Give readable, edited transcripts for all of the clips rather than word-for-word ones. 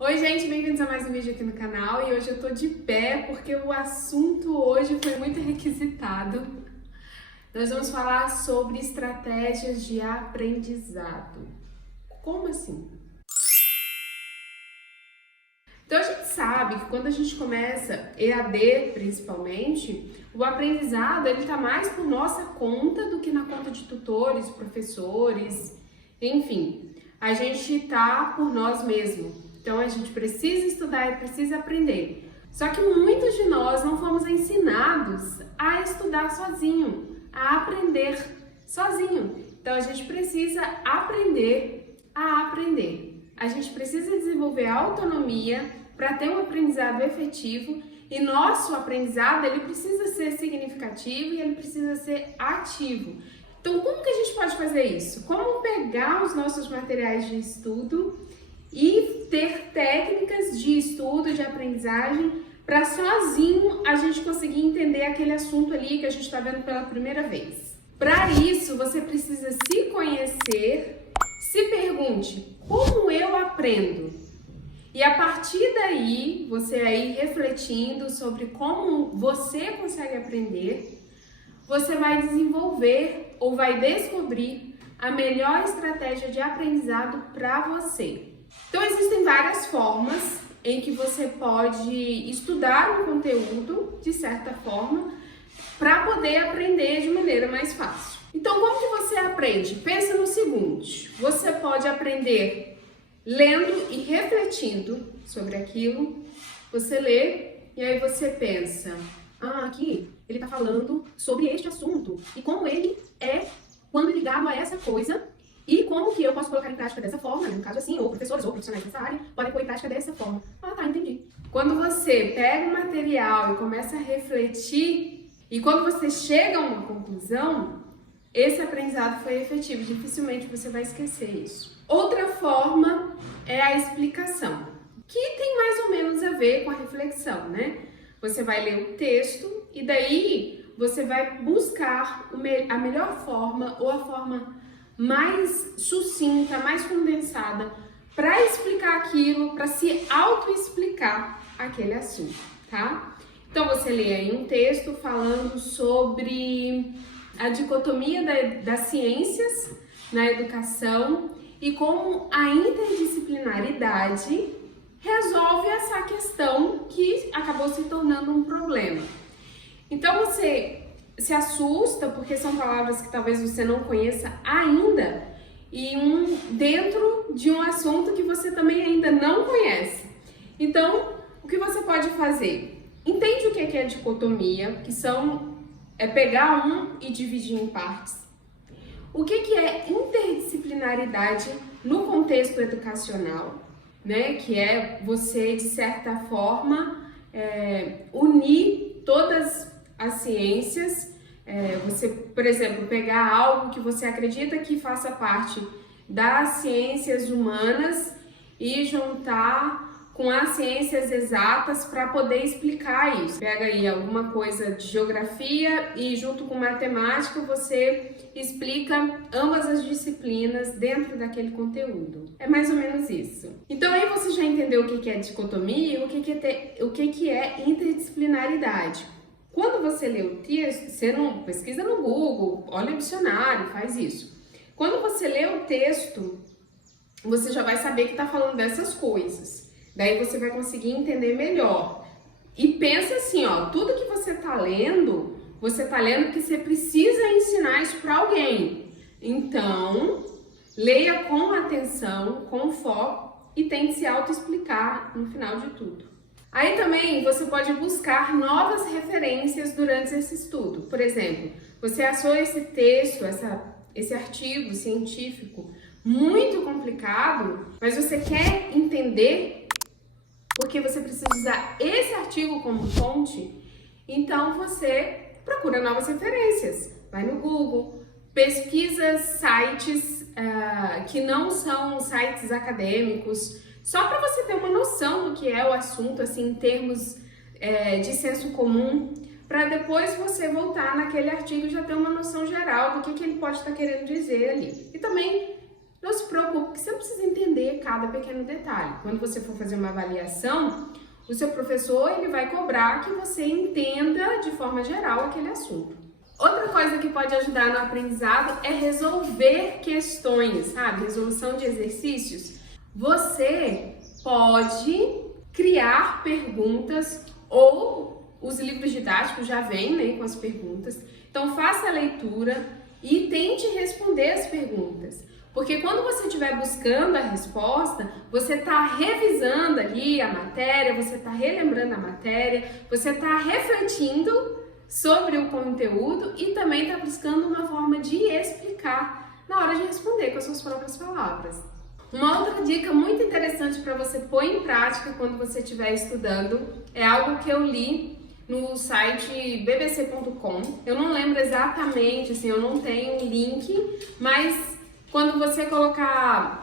Oi gente, bem-vindos a mais um vídeo aqui no canal e hoje eu tô de pé porque o assunto hoje foi muito requisitado. Nós vamos falar sobre estratégias de aprendizado. Como assim? Então a gente sabe que quando a gente começa EAD principalmente, o aprendizado ele tá mais por nossa conta do que na conta de tutores, professores, enfim. A gente tá por nós mesmos. Então a gente precisa estudar e precisa aprender. Só que muitos de nós não fomos ensinados a estudar sozinho, a aprender sozinho. Então a gente precisa aprender a aprender. A gente precisa desenvolver autonomia para ter um aprendizado efetivo e nosso aprendizado ele precisa ser significativo e ele precisa ser ativo. Então como que a gente pode fazer isso? Como pegar os nossos materiais de estudo e ter técnicas de estudo, de aprendizagem, para sozinho a gente conseguir entender aquele assunto ali que a gente está vendo pela primeira vez. Para isso, você precisa se conhecer, se pergunte, como eu aprendo? E a partir daí, você aí refletindo sobre como você consegue aprender, você vai desenvolver ou vai descobrir a melhor estratégia de aprendizado para você. Então existem várias formas em que você pode estudar um conteúdo de certa forma para poder aprender de maneira mais fácil. Então como que você aprende? Pensa no seguinte, você pode aprender lendo e refletindo sobre aquilo, você lê e aí você pensa, aqui ele está falando sobre este assunto e como ele é quando ligado a essa coisa. E como que eu posso colocar em prática dessa forma, no caso assim, ou professores ou profissionais dessa área podem pôr em prática dessa forma. Tá, entendi. Quando você pega o material e começa a refletir, e quando você chega a uma conclusão, esse aprendizado foi efetivo, dificilmente você vai esquecer isso. Outra forma é a explicação, que tem mais ou menos a ver com a reflexão, né? Você vai ler o texto e daí você vai buscar a melhor forma ou a forma mais sucinta, mais condensada para explicar aquilo, para se auto-explicar aquele assunto, tá? Então você lê aí um texto falando sobre a dicotomia das ciências na educação e como a interdisciplinaridade resolve essa questão que acabou se tornando um problema. Então você se assusta porque são palavras que talvez você não conheça ainda e dentro de um assunto que você também ainda não conhece. Então, o que você pode fazer? Entende o que é dicotomia, que é pegar um e dividir em partes. O que é interdisciplinaridade no contexto educacional, né? Que é você, de certa forma, unir todas as ciências, você, por exemplo, pegar algo que você acredita que faça parte das ciências humanas e juntar com as ciências exatas para poder explicar isso. Pega aí alguma coisa de geografia e junto com matemática você explica ambas as disciplinas dentro daquele conteúdo. É mais ou menos isso. Então aí você já entendeu o que é dicotomia e o que é interdisciplinaridade. Quando você lê o texto, você não pesquisa no Google, olha o dicionário, faz isso. Quando você lê o texto, você já vai saber que está falando dessas coisas. Daí você vai conseguir entender melhor. E pensa assim, tudo que você está lendo porque você precisa ensinar isso para alguém. Então, leia com atenção, com foco e tente se auto-explicar no final de tudo. Aí também você pode buscar novas referências durante esse estudo. Por exemplo, você achou esse texto, esse artigo científico muito complicado, mas você quer entender porque você precisa usar esse artigo como fonte, então você procura novas referências. Vai no Google, pesquisa sites que não são sites acadêmicos, só para você ter uma noção do que é o assunto, assim, em termos de senso comum, para depois você voltar naquele artigo e já ter uma noção geral do que ele pode estar querendo dizer ali. E também Não se preocupe, que você não precisa entender cada pequeno detalhe. Quando você for fazer uma avaliação, o seu professor ele vai cobrar que você entenda de forma geral aquele assunto. Outra coisa que pode ajudar no aprendizado é resolver questões, sabe? Resolução de exercícios. Você pode criar perguntas ou os livros didáticos já vêm, né, com as perguntas. Então faça a leitura e tente responder as perguntas. Porque quando você estiver buscando a resposta, você está revisando ali a matéria, você está relembrando a matéria, você está refletindo sobre o conteúdo e também está buscando uma forma de explicar na hora de responder com as suas próprias palavras. Uma outra dica muito interessante para você pôr em prática quando você estiver estudando é algo que eu li no site bbc.com. Eu não lembro exatamente, assim, eu não tenho um link, mas quando você colocar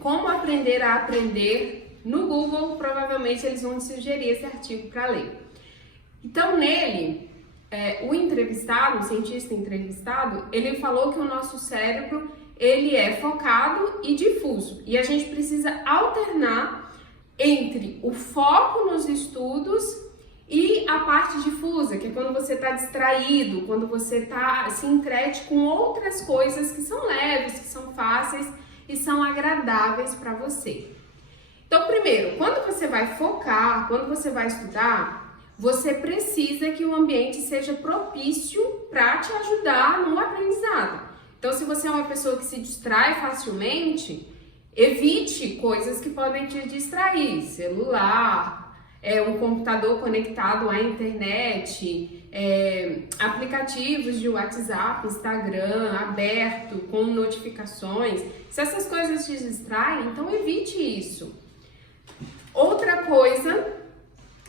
como aprender a aprender no Google, provavelmente eles vão te sugerir esse artigo para ler. Então, nele, o entrevistado, o cientista entrevistado, ele falou que o nosso cérebro ele é focado e difuso. E a gente precisa alternar entre o foco nos estudos e a parte difusa, que é quando você está distraído, quando você se entrete com outras coisas que são leves, que são fáceis e são agradáveis para você. Então, primeiro, quando você vai focar, quando você vai estudar, você precisa que o ambiente seja propício para te ajudar no aprendizado. Então, se você é uma pessoa que se distrai facilmente, evite coisas que podem te distrair. Celular, um computador conectado à internet, aplicativos de WhatsApp, Instagram, aberto, com notificações. Se essas coisas te distraem, então evite isso. Outra coisa,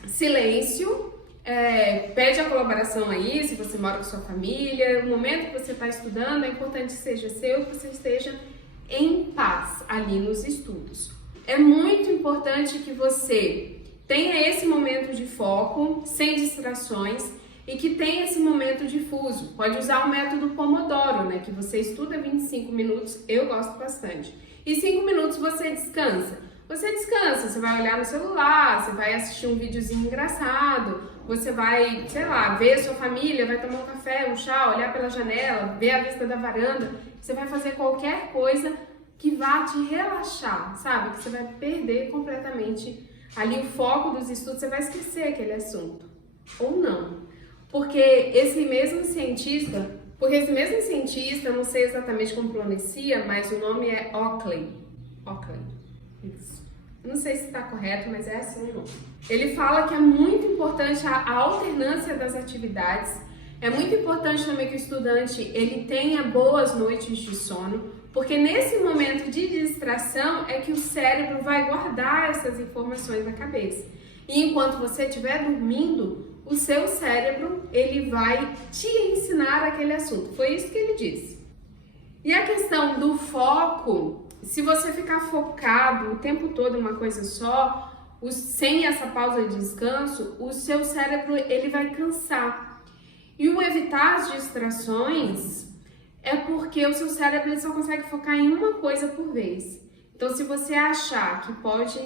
silêncio. Pede a colaboração aí, se você mora com sua família. No momento que você está estudando, é importante que seja seu, que você esteja em paz ali nos estudos. É muito importante que você tenha esse momento de foco, sem distrações, e que tenha esse momento difuso. Pode usar o método Pomodoro, né? Que você estuda 25 minutos, eu gosto bastante. E 5 minutos você descansa. Você descansa, você vai olhar no celular, você vai assistir um videozinho engraçado, você vai, sei lá, ver a sua família, vai tomar um café, um chá, olhar pela janela, ver a vista da varanda. Você vai fazer qualquer coisa que vá te relaxar, sabe? Que você vai perder completamente ali o foco dos estudos, você vai esquecer aquele assunto. Ou não. Porque esse mesmo cientista, eu não sei exatamente como pronuncia, mas o nome é Oakley. Isso. Não sei se está correto, mas é assim o nome. Ele fala que é muito importante a alternância das atividades. É muito importante também que o estudante ele tenha boas noites de sono, porque nesse momento de distração é que o cérebro vai guardar essas informações na cabeça. E enquanto você estiver dormindo, o seu cérebro ele vai te ensinar aquele assunto. Foi isso que ele disse. E a questão do foco, se você ficar focado o tempo todo em uma coisa só, sem essa pausa de descanso, o seu cérebro ele vai cansar. E o evitar as distrações é porque o seu cérebro ele só consegue focar em uma coisa por vez. Então, se você achar que pode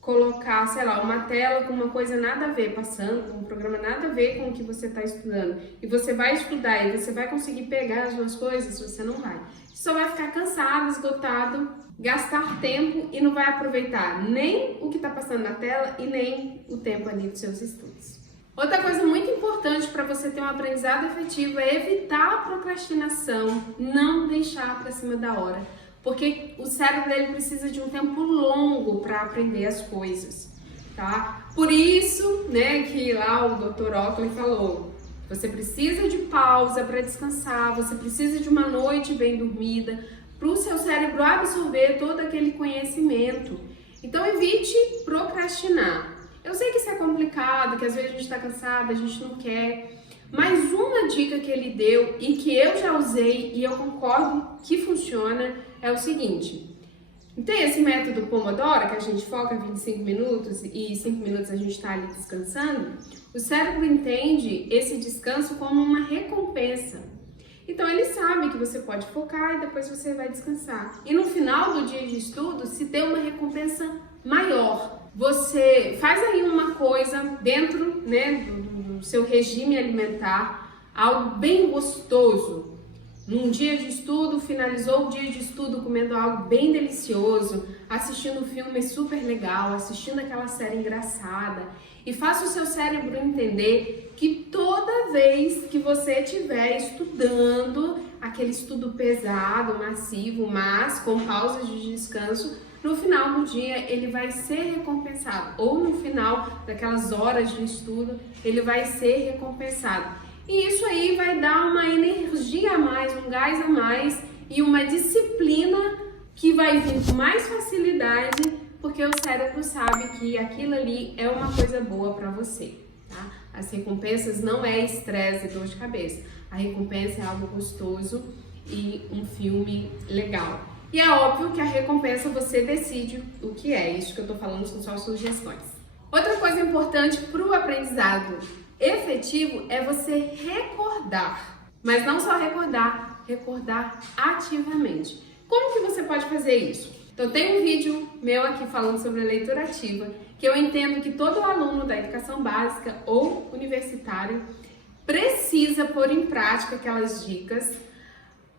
colocar, sei lá, uma tela com uma coisa nada a ver, passando, um programa nada a ver com o que você está estudando, e você vai estudar e você vai conseguir pegar as duas coisas, você não vai. Você só vai ficar cansado, esgotado, gastar tempo e não vai aproveitar nem o que está passando na tela e nem o tempo ali dos seus estudos. Outra coisa muito importante para você ter um aprendizado efetivo é evitar a procrastinação, não deixar para cima da hora. Porque o cérebro ele precisa de um tempo longo para aprender as coisas, tá? Por isso, né, que lá o Dr. Oakley falou, você precisa de pausa para descansar, você precisa de uma noite bem dormida, para o seu cérebro absorver todo aquele conhecimento. Então evite procrastinar. Eu sei que isso é complicado, que às vezes a gente está cansado, a gente não quer, mas uma dica que ele deu e que eu já usei e eu concordo que funciona é o seguinte: tem esse método Pomodoro, que a gente foca 25 minutos e 5 minutos a gente está ali descansando. O cérebro entende esse descanso como uma recompensa. Então ele sabe que você pode focar e depois você vai descansar. E no final do dia de estudo, se tem uma recompensa maior. Você faz aí uma coisa dentro, né, do seu regime alimentar, algo bem gostoso. Num dia de estudo, finalizou o dia de estudo comendo algo bem delicioso, assistindo um filme super legal, assistindo aquela série engraçada. E faça o seu cérebro entender que toda vez que você estiver estudando, aquele estudo pesado, massivo, mas com pausas de descanso, no final do dia ele vai ser recompensado. Ou no final daquelas horas de estudo, ele vai ser recompensado. E isso aí vai dar uma energia a mais, um gás a mais e uma disciplina que vai vir com mais facilidade, porque o cérebro sabe que aquilo ali é uma coisa boa para você, tá? As recompensas não é estresse e dor de cabeça. A recompensa é algo gostoso e um filme legal. E é óbvio que a recompensa você decide o que é. Isso que eu tô falando são só sugestões. Outra coisa importante para o aprendizado efetivo é você recordar, mas não só recordar, recordar ativamente. Como que você pode fazer isso? Então tem um vídeo meu aqui falando sobre a leitura ativa, que eu entendo que todo aluno da educação básica ou universitário precisa pôr em prática aquelas dicas,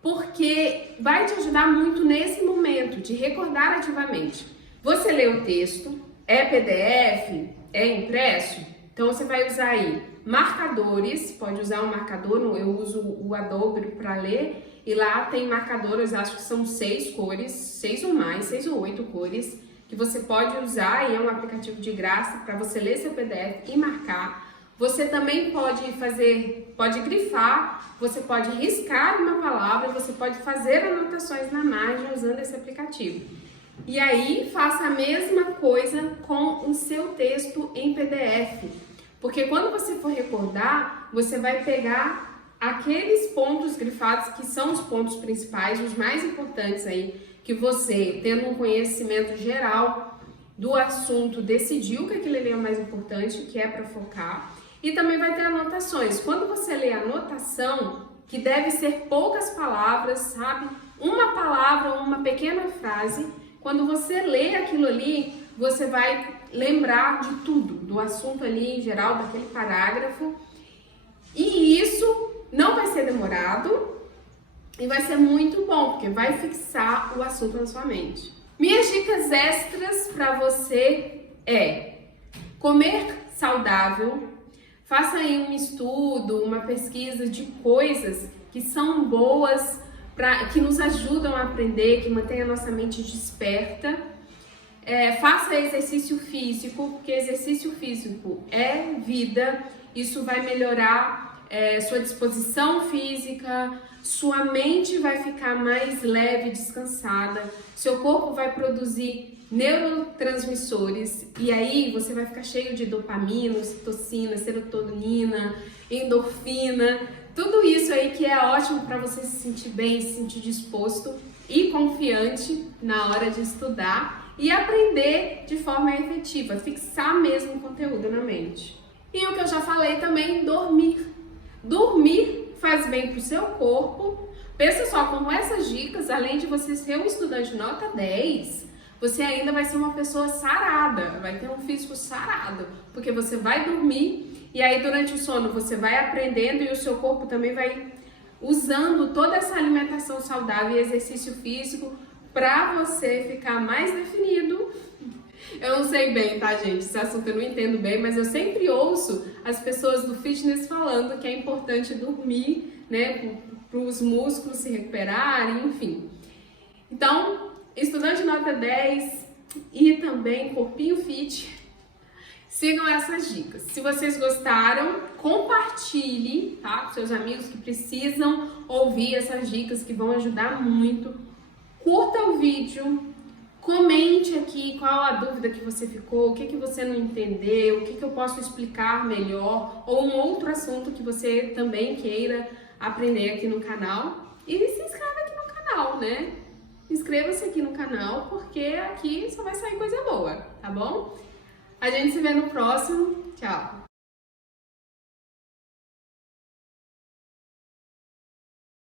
porque vai te ajudar muito nesse momento de recordar ativamente. Você lê o texto, é PDF, é impresso? Então você vai usar aí marcadores, pode usar um marcador, eu uso o Adobe para ler, e lá tem marcadores, acho que são 6 cores, 6 ou mais, 6 ou 8 cores, que você pode usar e é um aplicativo de graça para você ler seu PDF e marcar. Você também pode grifar, você pode riscar uma palavra, você pode fazer anotações na margem usando esse aplicativo. E aí faça a mesma coisa com o seu texto em PDF. Porque quando você for recordar, você vai pegar aqueles pontos grifados que são os pontos principais, os mais importantes aí, que você, tendo um conhecimento geral do assunto, decidiu que aquilo ali é o mais importante, que é para focar. E também vai ter anotações. Quando você lê a anotação, que deve ser poucas palavras, sabe? Uma palavra, uma pequena frase. Quando você lê aquilo ali, você vai lembrar de tudo, do assunto ali em geral, daquele parágrafo. E isso não vai ser demorado e vai ser muito bom, porque vai fixar o assunto na sua mente. Minhas dicas extras para você é comer saudável. Faça aí um estudo, uma pesquisa de coisas que são boas, que nos ajudam a aprender, que mantém a nossa mente desperta. Faça exercício físico, porque exercício físico é vida. Isso vai melhorar sua disposição física, sua mente vai ficar mais leve, descansada, seu corpo vai produzir neurotransmissores e aí você vai ficar cheio de dopamina, ocitocina, serotonina, endorfina, tudo isso aí que é ótimo para você se sentir bem, se sentir disposto e confiante na hora de estudar e aprender de forma efetiva, fixar mesmo o conteúdo na mente. E o que eu já falei também, dormir. Dormir faz bem para o seu corpo. Pensa só, com essas dicas, além de você ser um estudante nota 10, você ainda vai ser uma pessoa sarada, vai ter um físico sarado, porque você vai dormir e aí durante o sono você vai aprendendo e o seu corpo também vai usando toda essa alimentação saudável e exercício físico para você ficar mais definido. Eu não sei bem, tá, gente? Esse assunto eu não entendo bem, mas eu sempre ouço as pessoas do fitness falando que é importante dormir, né, para os músculos se recuperarem, enfim. Então, estudante nota 10 e também corpinho fit, sigam essas dicas. Se vocês gostaram, compartilhe, tá, com seus amigos que precisam ouvir essas dicas que vão ajudar muito. Curta o vídeo, comente aqui qual a dúvida que você ficou, o que você não entendeu, o que eu posso explicar melhor, ou um outro assunto que você também queira aprender aqui no canal. E se inscreve aqui no canal, né? Inscreva-se aqui no canal, porque aqui só vai sair coisa boa, tá bom? A gente se vê no próximo. Tchau!